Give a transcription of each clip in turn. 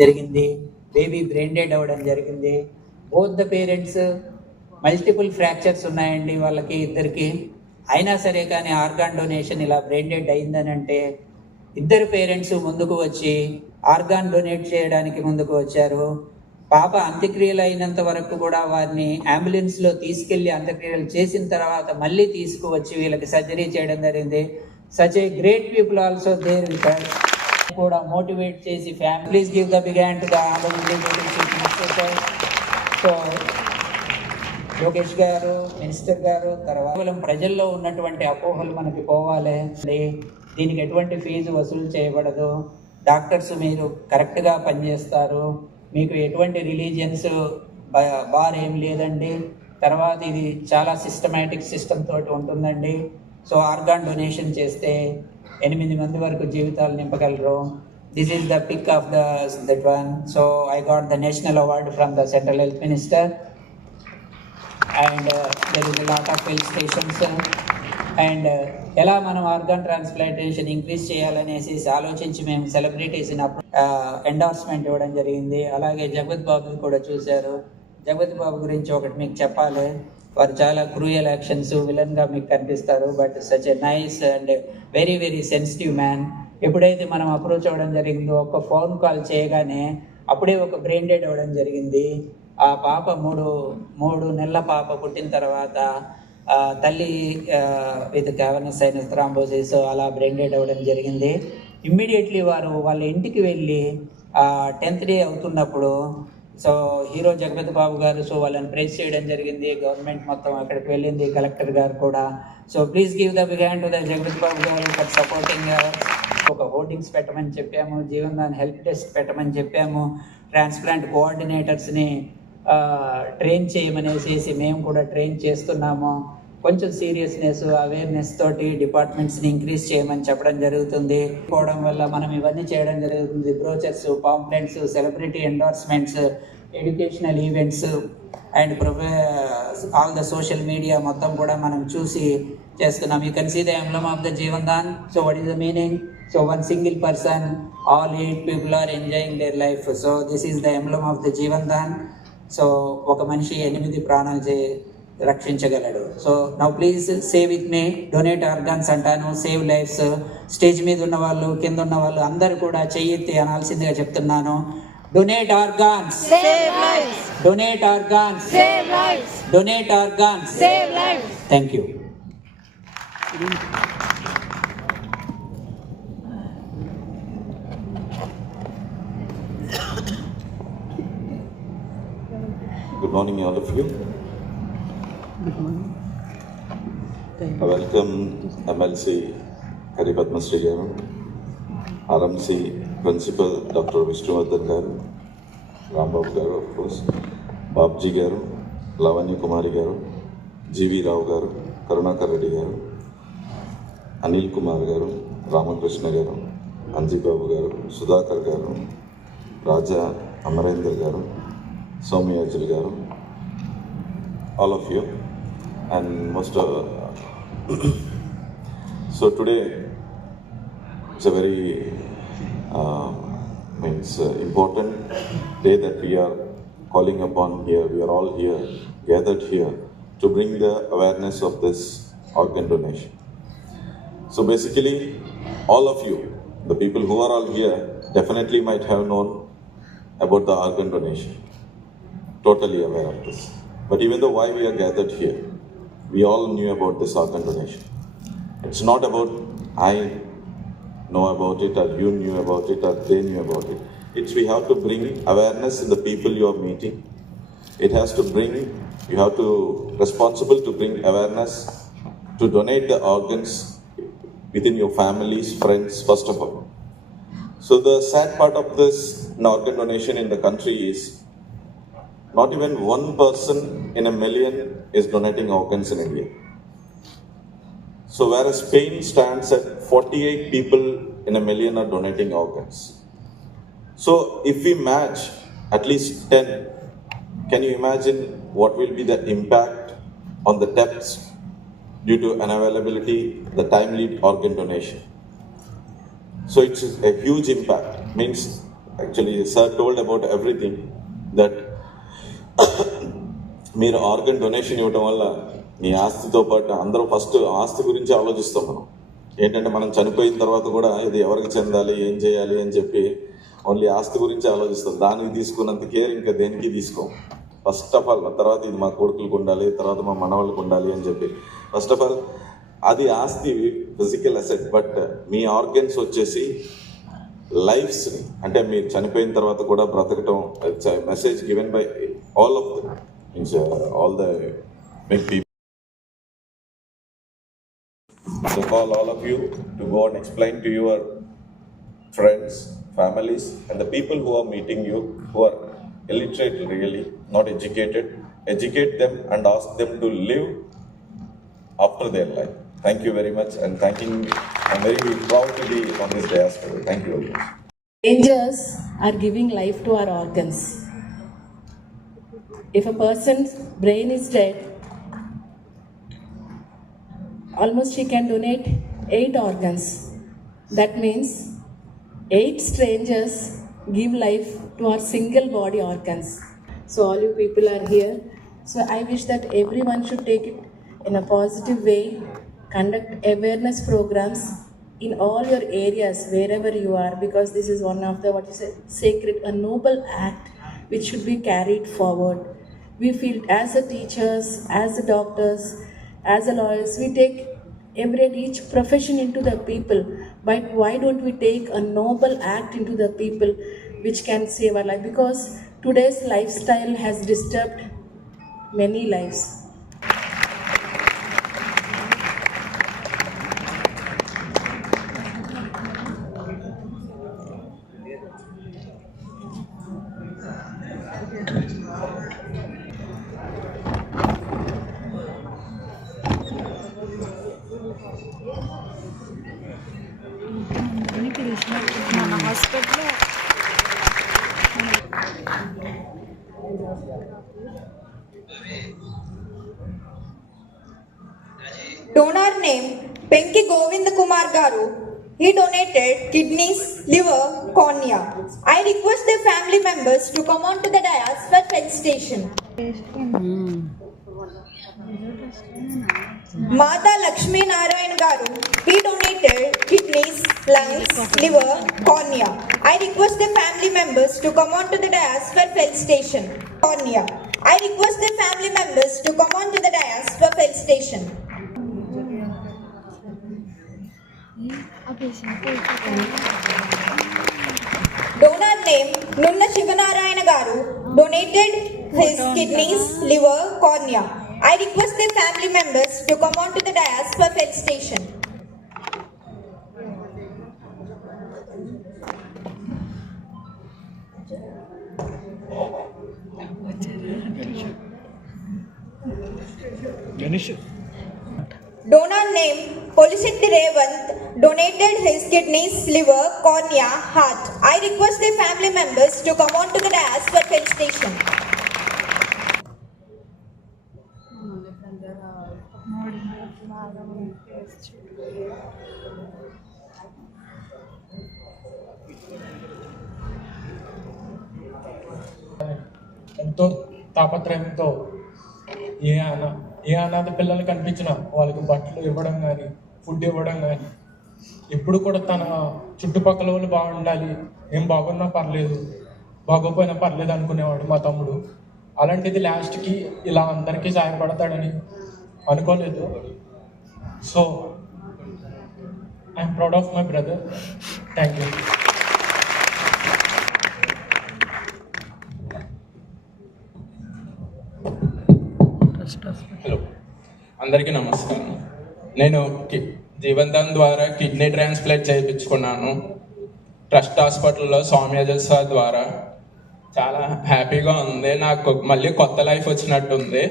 జరిగింది, baby brain dead అవ్వడం జరిగింది. Both the parents multiple fractures ఉన్నాయండి వాళ్ళకి ఇద్దరికి. అయినా సరే కానీ ఆర్గాన్ డొనేషన్ ఇలా బ్రెయిన్ డెడ్ అయిందని అంటే ఇద్దరు పేరెంట్స్ ముందుకు వచ్చి ఆర్గాన్ డొనేట్ చేయడానికి ముందుకు వచ్చారు. పాప అంత్యక్రియలు అయినంత వరకు కూడా వారిని అంబులెన్స్లో తీసుకెళ్లి అంత్యక్రియలు చేసిన తర్వాత మళ్ళీ తీసుకువచ్చి వీళ్ళకి సర్జరీ చేయడం జరిగింది. Such a great people also there with కూడా మోటివేట్ చేసి families give the big hand to the so Lokesh గారు, మినిస్టర్ గారు, తర్వాత ప్రజల్లో ఉన్నటువంటి అపోహలు మనకి పోవాలి. దీనికి ఎటువంటి ఫీజు వసూలు చేయబడదు. డాక్టర్స్ మీరు కరెక్ట్గా పనిచేస్తారు. మీకు ఎటువంటి రిలీజియన్స్ బార్ ఏం లేదండి. తర్వాత ఇది చాలా సిస్టమేటిక్ సిస్టమ్ తోటి ఉంటుందండి. సో ఆర్గాన్ డొనేషన్ చేస్తే 8 మంది వరకు జీవితాలు నింపగలరు. This is the pic of that one. So I got the national award from the central health minister and there is a lot of felicitations. And ఎలా మనం organ transplantation increase చేయాలనేసి ఆలోచించి మేము సెలబ్రిటీస్ ఎండార్స్మెంట్ ఇవ్వడం జరిగింది. అలాగే జగపతి బాబు కూడా చూశారు. జగపతి బాబు గురించి ఒకటి మీకు చెప్పాలి. వారు చాలా క్రూయల్ యాక్షన్స్ విలన్గా మీకు కనిపిస్తారు, but such a nice and very very sensitive man. ఎప్పుడైతే మనం అప్రోచ్ అవ్వడం జరిగిందో ఒక ఫోన్ కాల్ చేయగానే అప్పుడే ఒక బ్రెయిన్ డెడ్ అవ్వడం జరిగింది. ఆ పాప మూడు నెలల పాప పుట్టిన తర్వాత తల్లి విత్ క్యావర్నస్ సైనస్ థ్రాంబోసిస్ అలా బ్రెయిన్ డెడ్ అవ్వడం జరిగింది. ఇమ్మీడియట్లీ వారు వాళ్ళ ఇంటికి వెళ్ళి 10th డే అవుతున్నప్పుడు సో హీరో జగపతి బాబు గారు సో వాళ్ళని ప్రైజ్ చేయడం జరిగింది. గవర్నమెంట్ మొత్తం అక్కడికి వెళ్ళింది, కలెక్టర్ గారు కూడా. So please give the big hand to the Jagapathi Babu garu for supporting. ఒక హోర్డింగ్స్ పెట్టమని చెప్పాము, జీవన్ దాన్ హెల్ప్ డెస్క్ పెట్టమని చెప్పాము, ట్రాన్స్ప్లాంట్ కోఆర్డినేటర్స్ని ట్రైన్ చేయమనేసి మేము కూడా ట్రైన్ చేస్తున్నాము. కొంచెం సీరియస్నెస్ అవేర్నెస్ తోటి డిపార్ట్మెంట్స్ని ఇంక్రీజ్ చేయమని చెప్పడం జరుగుతుంది. పోవడం వల్ల మనం ఇవన్నీ చేయడం జరుగుతుంది. Brochures, pamphlets, celebrity endorsements, educational events and all the social media మొత్తం కూడా మనం చూసి చేస్తున్నాం. You can see the emblem of the Jeevan than. So what is the meaning? So one single person, all 8 people are enjoying their life. So this is the emblem of the Jeevan than. So ఒక మనిషి 8 ప్రాణాలు రక్షించగలడు. So now please save with me, donate organs అంటాను, save lives. Stage మీద ఉన్న వాళ్ళు, కింద ఉన్న వాళ్ళు అందరూ కూడా చెయ్యెత్తి అనాల్సిందిగా చెప్తున్నాను. Donate organs, donate organs, donate organs. Thank you. Good morning, all of you. Good morning. I welcome MLC Hari Padma Sri Garu, RMC Principal Dr. Vishnuvardhan Garu, Rambabu Garu, of course, Babji Garu, Lavanya Kumari Garu, GV Rao Garu, Karunakar Reddy Garu, Anil Kumar Garu, Ramakrishna Garu, Anji Babu Garu, Sudhakar Garu, Raja Amarendra Garu, Soumyajul Garu, all of you, and most of so today it's a very important day that we are calling upon here. We are all here, gathered here to bring the awareness of this organ donation. So basically, all of you, the people who are all here, definitely might have known about the organ donation. Totally aware of this. But even though why we are gathered here, we all knew about this organ donation. It's not about I know about it or you knew about it or they knew about it. It's we have to bring awareness in the people you are meeting. It has to bring, you have to responsible to bring awareness to donate the organs within your families, friends, first of all. So the sad part of this organ donation in the country is not even 1 person in a million is donating organs in India. So whereas Spain stands at 48 people in a million are donating organs. So if we match at least 10, can you imagine what will be the impact on the deaths due to unavailability, the timely organ donation? So it's a huge impact. Means actually sir told about everything that మీరు organ donation ఇవ్వటం వల్ల మీ ఆస్తితో పాటు అందరూ ఫస్ట్ ఆస్తి గురించి ఆలోచిస్తాం మనం. ఏంటంటే మనం చనిపోయిన తర్వాత కూడా ఇది ఎవరికి చెందాలి, ఏం చేయాలి అని చెప్పి ఓన్లీ ఆస్తి గురించి ఆలోచిస్తాం. దానికి తీసుకున్నంత కేర్ ఇంకా దేనికి తీసుకోం. ఫస్ట్ ఆఫ్ ఆల్ తర్వాత ఇది మా కొడుకులకు ఉండాలి, తర్వాత మా మనవాళ్ళకి ఉండాలి అని చెప్పి ఫస్ట్ ఆఫ్ ఆల్ అది ఆస్తి ఫిజికల్ అసెట్. బట్ మీ ఆర్గన్స్ వచ్చేసి లైఫ్స్ని, అంటే మీరు చనిపోయిన తర్వాత కూడా బ్రతకటం. Message given by all of them, means all the big people. So call all of you to go and explain to your friends, families and the people who are meeting you, who are illiterate really, not educated. Educate them and ask them to live after their life. Thank you very much, and I'm very proud to be on this day as well. Thank you very much. Strangers are giving life to our organs. If a person's brain is dead, almost she can donate 8 organs. That means 8 strangers give life to our single body organs. So all you people are here. So I wish that everyone should take it in a positive way, conduct awareness programs in all your areas, wherever you are, because this is one of the, sacred, a noble act which should be carried forward. We feel as a teachers, as a doctors, as a lawyers, we take each profession into the people, but why don't we take a noble act into the people which can save our life? Because today's lifestyle has disturbed many lives. మన హాస్పిటల్లో Donor name Penki Govind Kumar Garu. He donated kidneys, liver, cornea. I request the family members to come on to the dais for felicitation. Mata Lakshmi Narayan Garu. He donated kidneys, lungs, liver, cornea. I request the family members to come on to the dais for felicitation. Cornea. I request the family members to come on to the dais for felicitation. Donor name Nunna Shivanarayana Garu donated his kidneys, liver, cornea. I request the family members to come on to the dais for felicitation. Ganesh Donor name Polisitti Revant donated his kidneys, liver, cornea, heart. I request the family members to come on to the dais for felicitation. ఎంతో తాపత్రయంతో ఏ అనాథ పిల్లలు కనిపించినా వాళ్ళకి బట్టలు ఇవ్వడం కానీ, ఫుడ్ ఇవ్వడం కానీ, ఎప్పుడు కూడా తన చుట్టుపక్కల వాళ్ళు బాగుండాలి, ఏం బాగున్నా పర్లేదు, బాగోపోయినా పర్లేదు అనుకునేవాడు మా తమ్ముడు. అలాంటిది లాస్ట్కి ఇలా అందరికీ సహాయపడతాడని అనుకోలేదు. So I'm proud of my brother. Thank you. Hello, అందరికీ నమస్కారం. నేను జీవన్దాన్ ద్వారా కిడ్నీ ట్రాన్స్ప్లాంట్ చేయించుకున్నాను ట్రస్ట్ హాస్పిటల్లో సౌమ్యజల్ సార్ ద్వారా. చాలా హ్యాపీగా ఉంది, నాకు మళ్ళీ కొత్త లైఫ్ వచ్చినట్టుంది.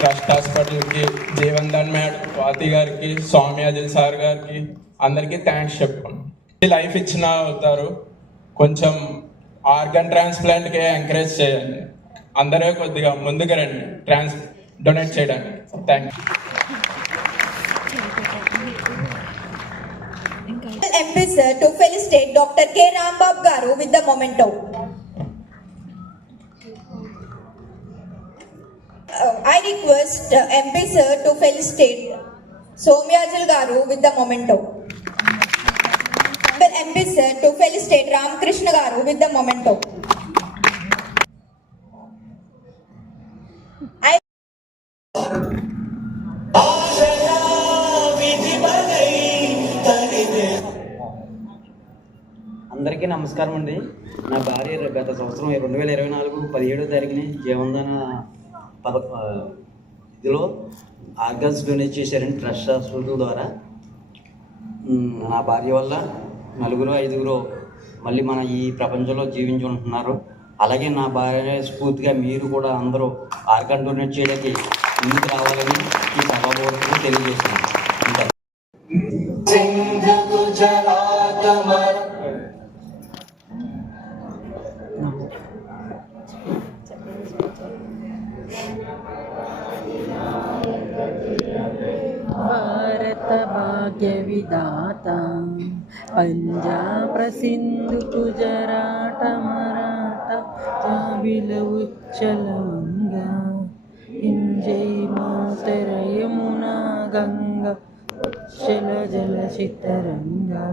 ట్రస్ట్ హాస్పిటల్కి, జీవన్దాన్ మేడం స్వాతి గారికి, సౌమ్యజల్ సార్ గారికి అందరికీ థ్యాంక్స్ చెప్పుకున్నాను. లైఫ్ ఇచ్చిన అవుతారు. కొంచెం ఆర్గన్ ట్రాన్స్ప్లాంట్కి ఎంకరేజ్ చేయండి. అందరూ కొద్దిగా ముందుకు రండి డొనేట్ చేయడానికి. Thank you. MP sir to felicitate Dr. K. Rambab Garu with the memento. I request MP sir to felicitate Somyajal Garu with the memento. MP sir to felicitate Ramakrishna Garu with the memento. అందరికీ నమస్కారం అండి. నా భార్య గత సంవత్సరం 2024 17వ తారీఖుని జీవనదాన ఇదిలో ఆర్గన్స్ డొనేట్ చేశారండి ట్రస్ట్ హాస్పిటల్ ద్వారా. నా భార్య వల్ల 4-5 మళ్ళీ మన ఈ ప్రపంచంలో జీవించి ఉంటున్నారు. అలాగే నా భార్య స్ఫూర్తిగా మీరు కూడా అందరూ ఆర్గన్ డొనేట్ చేయడానికి ముందుకు రావాలని ఈ సభాపూర్వకంగా తెలియజేస్తున్నాను. భారత భాగ్య విధాత పంజాబ్ సింధు గుజరాట మరాఠ జాబిల ఉచ్చలంగా ఇంజై మాతర యమునా గంగా ఉచ్చల జల చిత్తరంగా